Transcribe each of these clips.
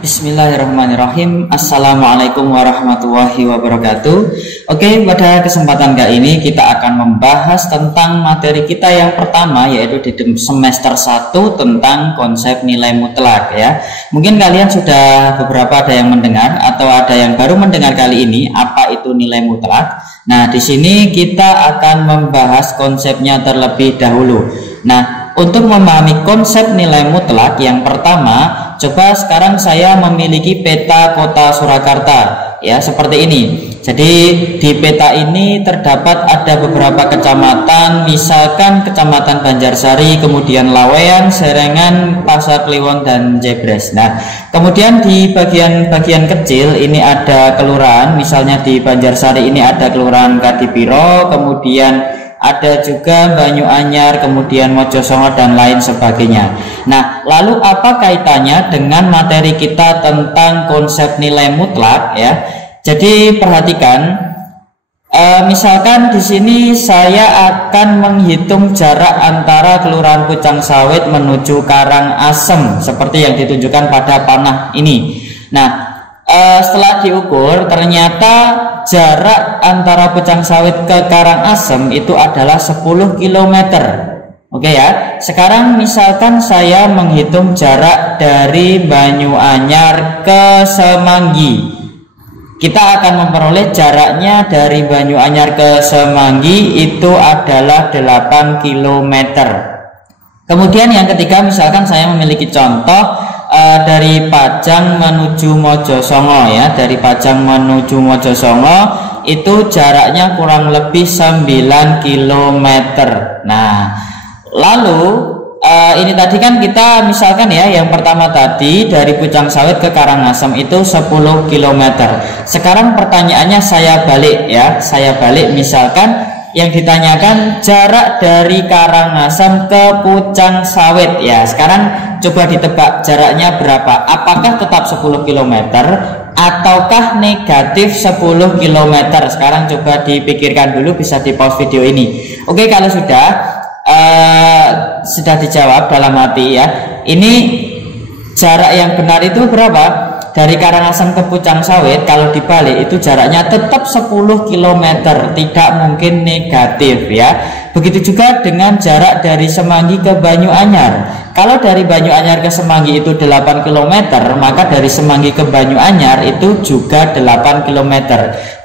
Bismillahirrahmanirrahim. Assalamualaikum warahmatullahi wabarakatuh. Oke, pada kesempatan kali ini kita akan membahas tentang materi kita yang pertama, yaitu di semester 1 tentang konsep nilai mutlak ya. Mungkin kalian sudah beberapa ada yang mendengar atau ada yang baru mendengar kali ini apa itu nilai mutlak. Nah, di sini kita akan membahas konsepnya terlebih dahulu. Nah, untuk memahami konsep nilai mutlak yang pertama, coba sekarang saya memiliki peta kota Surakarta ya, seperti ini. Jadi di peta ini terdapat ada beberapa kecamatan, misalkan Kecamatan Banjarsari, kemudian Laweyan, Serengan, Pasar Kliwon, dan Jebres. Nah, kemudian di bagian-bagian kecil ini ada kelurahan, misalnya di Banjarsari ini ada Kelurahan Kadipiro, kemudian ada juga Banyuanyar, kemudian Mojosongo, dan lain sebagainya. Nah, lalu apa kaitannya dengan materi kita tentang konsep nilai mutlak ya? Jadi perhatikan, misalkan di sini saya akan menghitung jarak antara Kelurahan Pucang Sawit menuju Karangasem seperti yang ditunjukkan pada panah ini. Nah, setelah diukur ternyata jarak antara Pucang Sawit ke Karangasem itu adalah 10 km. Oke ya. Sekarang misalkan saya menghitung jarak dari Banyuanyar ke Semanggi. Kita akan memperoleh jaraknya dari Banyuanyar ke Semanggi itu adalah 8 km. Kemudian yang ketiga, misalkan saya memiliki contoh dari Pajang menuju Mojosongo ya, dari Pajang menuju Mojosongo itu jaraknya kurang lebih 9 km. Nah, lalu ini tadi kan kita misalkan ya, yang pertama tadi dari Pucang Sawit ke Karangasem itu 10 km. Sekarang pertanyaannya saya balik ya, saya balik, misalkan yang ditanyakan jarak dari Karangasem ke Pucang Sawit ya. Sekarang coba ditebak jaraknya berapa? Apakah tetap 10 km ataukah negatif 10 km? Sekarang coba dipikirkan dulu, bisa di pause video ini. Oke, kalau sudah dijawab dalam hati ya, ini jarak yang benar itu berapa? Dari Karangasem ke Pucang Sawit kalau dibalik itu jaraknya tetap 10 km, tidak mungkin negatif ya. Begitu juga dengan jarak dari Semanggi ke Banyuanyar. Kalau dari Banyuanyar ke Semanggi itu 8 km, maka dari Semanggi ke Banyuanyar itu juga 8 km.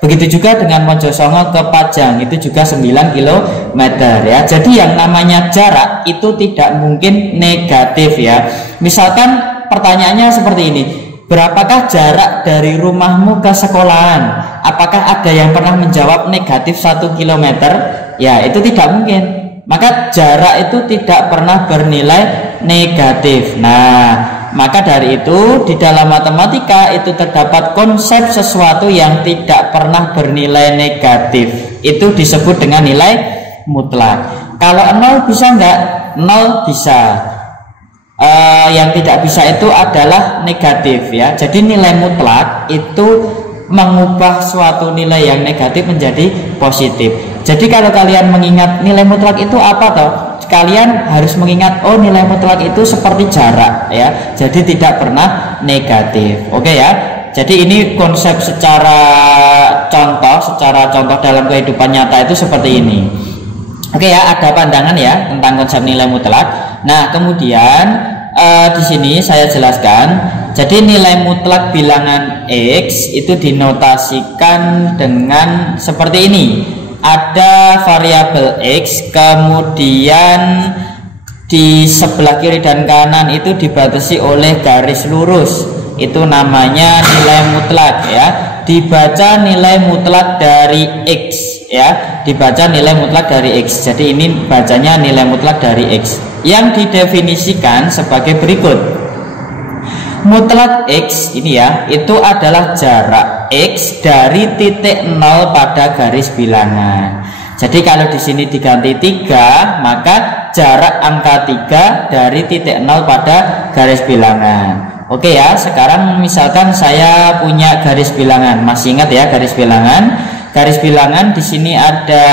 Begitu juga dengan Mojosongo ke Pajang itu juga 9 km ya. Jadi yang namanya jarak itu tidak mungkin negatif ya. Misalkan pertanyaannya seperti ini, berapakah jarak dari rumahmu ke sekolahan? Apakah ada yang pernah menjawab negatif 1 km? Ya, itu tidak mungkin. Maka jarak itu tidak pernah bernilai negatif. Nah, maka dari itu di dalam matematika itu terdapat konsep sesuatu yang tidak pernah bernilai negatif. Itu disebut dengan nilai mutlak. Kalau 0 bisa enggak? 0 bisa. Yang tidak bisa itu adalah negatif ya. Jadi nilai mutlak itu mengubah suatu nilai yang negatif menjadi positif. Jadi kalau kalian mengingat nilai mutlak itu apa toh? Kalian harus mengingat, oh nilai mutlak itu seperti jarak ya. Jadi tidak pernah negatif. Oke ya. Jadi ini konsep secara contoh dalam kehidupan nyata itu seperti ini. Oke ya, ada pandangan ya tentang konsep nilai mutlak. Nah, kemudian di sini saya jelaskan. Jadi nilai mutlak bilangan X itu dinotasikan dengan seperti ini. Ada variabel X, kemudian di sebelah kiri dan kanan itu dibatasi oleh garis lurus. Itu namanya nilai mutlak ya. Dibaca nilai mutlak dari X ya, dibaca nilai mutlak dari X. Jadi ini bacanya nilai mutlak dari X yang didefinisikan sebagai berikut. Mutlak X ini ya, itu adalah jarak X dari titik 0 pada garis bilangan. Jadi kalau di sini diganti 3, maka jarak angka 3 dari titik 0 pada garis bilangan. Oke ya, sekarang misalkan saya punya garis bilangan. Masih ingat ya garis bilangan? Garis bilangan di sini ada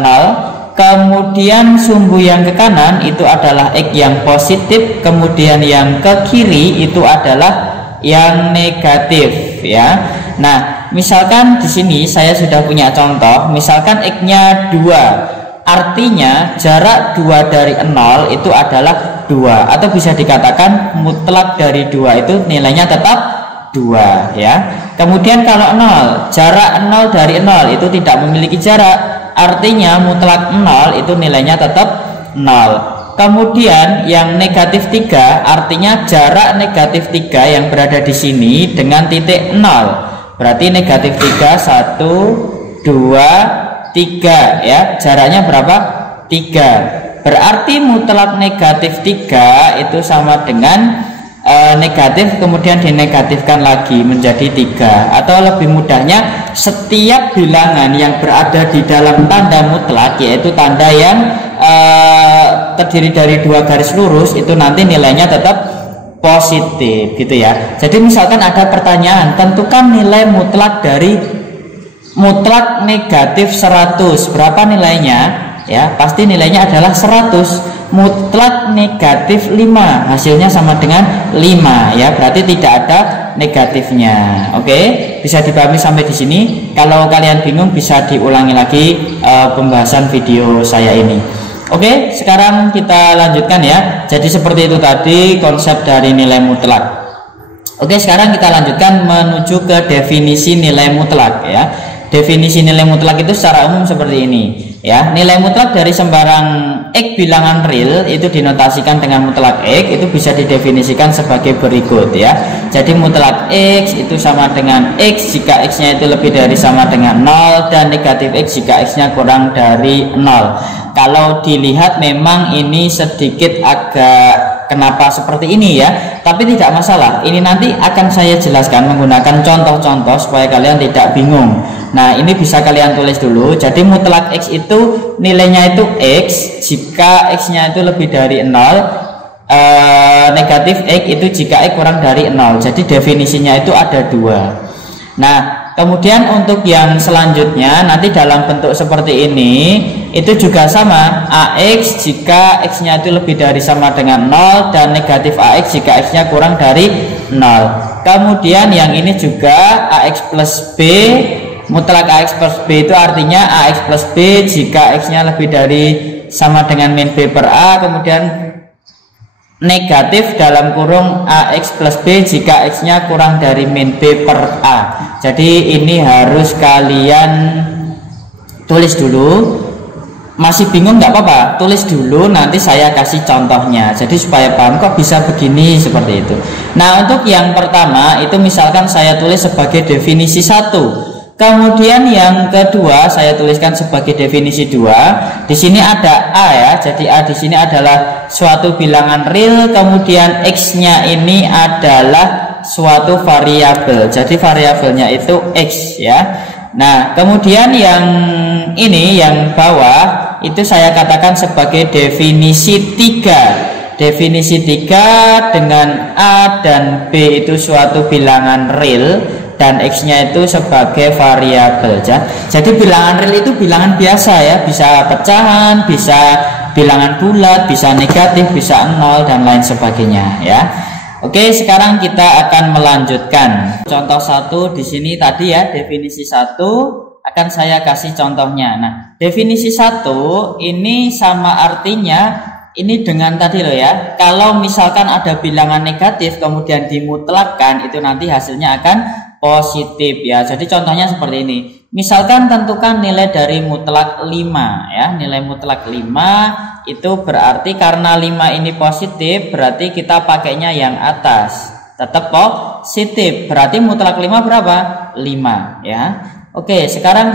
0. Kemudian sumbu yang ke kanan itu adalah X yang positif, kemudian yang ke kiri itu adalah yang negatif ya. Nah, misalkan di sini saya sudah punya contoh, misalkan X-nya 2. Artinya jarak 2 dari 0 itu adalah 2, atau bisa dikatakan mutlak dari 2 itu nilainya tetap 2 ya. Kemudian kalau 0, jarak 0 dari 0 itu tidak memiliki jarak, artinya mutlak 0 itu nilainya tetap 0. Kemudian yang negatif 3, artinya jarak negatif 3 yang berada di sini dengan titik 0. Berarti negatif 3, 1, 2, 3 ya. Jaraknya berapa? 3. Berarti mutlak negatif 3 itu sama dengan negatif kemudian dinegatifkan lagi menjadi 3. Atau lebih mudahnya, setiap bilangan yang berada di dalam tanda mutlak, yaitu tanda yang terdiri dari 2 garis lurus, itu nanti nilainya tetap positif gitu ya. Jadi misalkan ada pertanyaan, tentukan nilai mutlak dari mutlak negatif 100, berapa nilainya ya? Pasti nilainya adalah 100. Mutlak negatif 5, hasilnya sama dengan 5 ya, berarti tidak ada negatifnya. Oke, bisa dipahami sampai di sini. Kalau kalian bingung bisa diulangi lagi pembahasan video saya ini. Oke, sekarang kita lanjutkan ya. Jadi seperti itu tadi konsep dari nilai mutlak. Oke, sekarang kita lanjutkan menuju ke definisi nilai mutlak ya. Definisi nilai mutlak itu secara umum seperti ini ya. Nilai mutlak dari sembarang X bilangan real itu dinotasikan dengan mutlak X, itu bisa didefinisikan sebagai berikut ya. Jadi mutlak X itu sama dengan X jika X-nya itu lebih dari sama dengan 0, dan negatif X jika X-nya kurang dari 0. Kalau dilihat memang ini sedikit agak kenapa seperti ini ya, tapi tidak masalah. Ini nanti akan saya jelaskan menggunakan contoh-contoh supaya kalian tidak bingung. Nah, ini bisa kalian tulis dulu. Jadi mutlak X itu nilainya itu X jika X-nya itu lebih dari 0, negatif X itu jika X kurang dari 0. Jadi definisinya itu ada 2. Nah, kemudian untuk yang selanjutnya nanti dalam bentuk seperti ini itu juga sama, AX jika X-nya itu lebih dari sama dengan 0, dan negatif AX jika X-nya kurang dari 0. Kemudian yang ini juga AX plus B, mutlak AX plus B itu artinya AX plus B jika X-nya lebih dari sama dengan min B per A, kemudian negatif dalam kurung AX plus B jika X-nya kurang dari min B per A. Jadi ini harus kalian tulis dulu. Masih bingung nggak apa-apa, tulis dulu, nanti saya kasih contohnya. Jadi supaya paham kok bisa begini, seperti itu. Nah, untuk yang pertama itu misalkan saya tulis sebagai definisi 1. Kemudian yang kedua saya tuliskan sebagai definisi 2. Di sini ada A ya. Jadi A di sini adalah suatu bilangan real, kemudian X-nya ini adalah suatu variabel. Jadi variabelnya itu X ya. Nah, kemudian yang ini yang bawah itu saya katakan sebagai definisi 3. Definisi 3 dengan A dan B itu suatu bilangan real dan X-nya itu sebagai variabel ya. Jadi bilangan real itu bilangan biasa ya, bisa pecahan, bisa bilangan bulat, bisa negatif, bisa 0 dan lain sebagainya ya. Oke, sekarang kita akan melanjutkan. Contoh 1 di sini tadi ya, definisi 1 akan saya kasih contohnya. Nah, definisi 1 ini sama artinya ini dengan tadi loh ya. Kalau misalkan ada bilangan negatif kemudian dimutlakkan, itu nanti hasilnya akan positif ya. Jadi contohnya seperti ini. Misalkan tentukan nilai dari mutlak 5 ya. Nilai mutlak 5 itu berarti karena 5 ini positif, berarti kita pakainya yang atas. Tetap positif. Berarti mutlak 5 berapa? 5 ya. Oke, sekarang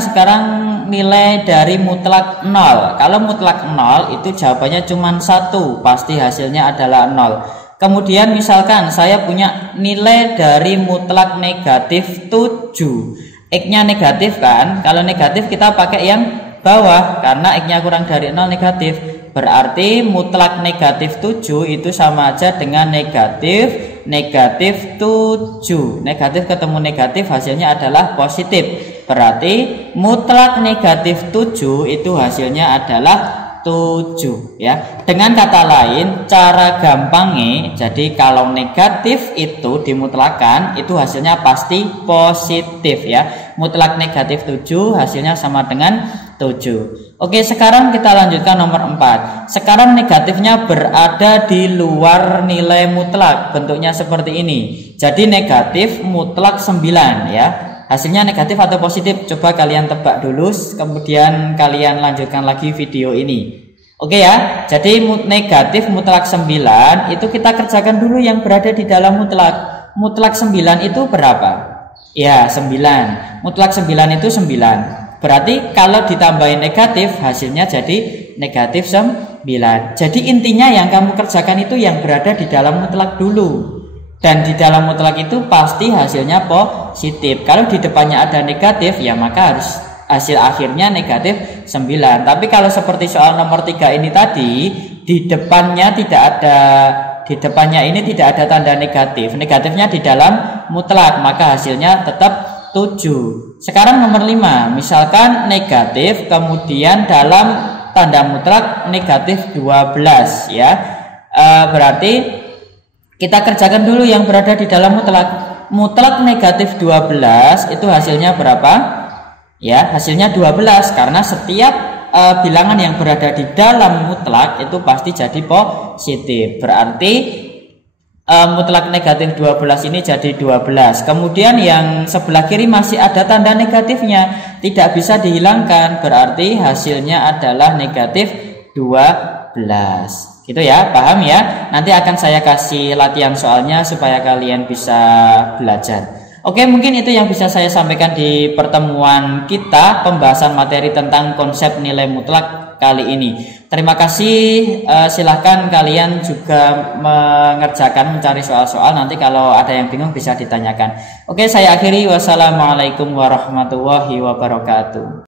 nilai dari mutlak 0. Kalau mutlak 0 itu jawabannya cuma 1, pasti hasilnya adalah 0. Kemudian misalkan saya punya nilai dari mutlak negatif 7. X-nya negatif kan? Kalau negatif kita pakai yang bawah karena X-nya kurang dari 0 negatif. Berarti mutlak negatif 7 itu sama aja dengan negatif 7. Negatif ketemu negatif hasilnya adalah positif. Berarti mutlak negatif 7 itu hasilnya adalah 7 ya. Dengan kata lain, cara gampangnya, jadi kalau negatif itu dimutlakan, itu hasilnya pasti positif ya. Mutlak negatif 7 hasilnya sama dengan 7. Oke, sekarang kita lanjutkan nomor 4. Sekarang negatifnya berada di luar nilai mutlak. Bentuknya seperti ini. Jadi negatif mutlak 9 ya. Hasilnya negatif atau positif? Coba kalian tebak dulu, kemudian kalian lanjutkan lagi video ini. Oke ya, jadi negatif mutlak 9 itu kita kerjakan dulu yang berada di dalam mutlak. Mutlak 9 itu berapa? Ya, 9. Mutlak 9 itu 9. Berarti kalau ditambahin negatif, hasilnya jadi negatif 9. Jadi intinya yang kamu kerjakan itu yang berada di dalam mutlak dulu. Dan di dalam mutlak itu pasti hasilnya positif. Kalau di depannya ada negatif, ya maka harus hasil akhirnya negatif 9. Tapi kalau seperti soal nomor 3 ini tadi, di depannya ini tidak ada tanda negatif. Negatifnya di dalam mutlak, maka hasilnya tetap 7. Sekarang nomor 5, misalkan negatif kemudian dalam tanda mutlak negatif 12 ya. Berarti kita kerjakan dulu yang berada di dalam mutlak. Mutlak negatif 12 itu hasilnya berapa? Ya, hasilnya 12 karena setiap bilangan yang berada di dalam mutlak itu pasti jadi positif. Berarti mutlak negatif 12 ini jadi 12. Kemudian yang sebelah kiri masih ada tanda negatifnya, tidak bisa dihilangkan. Berarti hasilnya adalah negatif 12. Gitu ya, paham ya? Nanti akan saya kasih latihan soalnya supaya kalian bisa belajar. Oke, mungkin itu yang bisa saya sampaikan di pertemuan kita pembahasan materi tentang konsep nilai mutlak kali ini. Terima kasih. Silahkan kalian juga mencari soal-soal. Nanti kalau ada yang bingung bisa ditanyakan. Oke, saya akhiri. Wassalamualaikum warahmatullahi wabarakatuh.